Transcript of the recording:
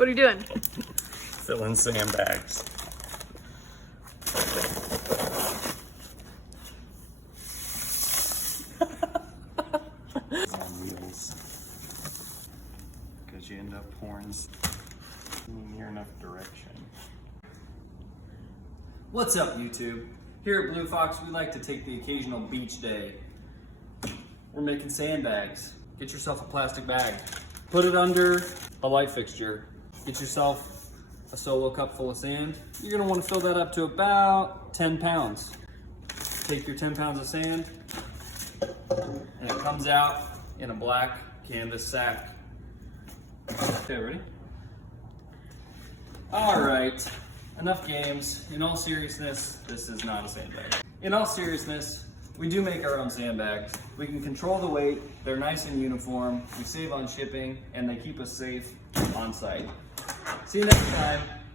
What are you doing? Filling sandbags. On wheels. Because you end up pouring near enough direction. What's up, YouTube? Here at Bluefox, we like to take the occasional beach day. We're making sandbags. Get yourself a plastic bag. Put it under a light fixture. Get yourself a solo cup full of sand. You're gonna want to fill that up to about 10 pounds. Take your 10 pounds of sand, and it comes out in a black canvas sack. Okay, ready? All right, enough games. In all seriousness, this is not a sandbag. In all seriousness, we do make our own sandbags. We can control the weight, they're nice and uniform, we save on shipping, and they keep us safe on site. See you next time.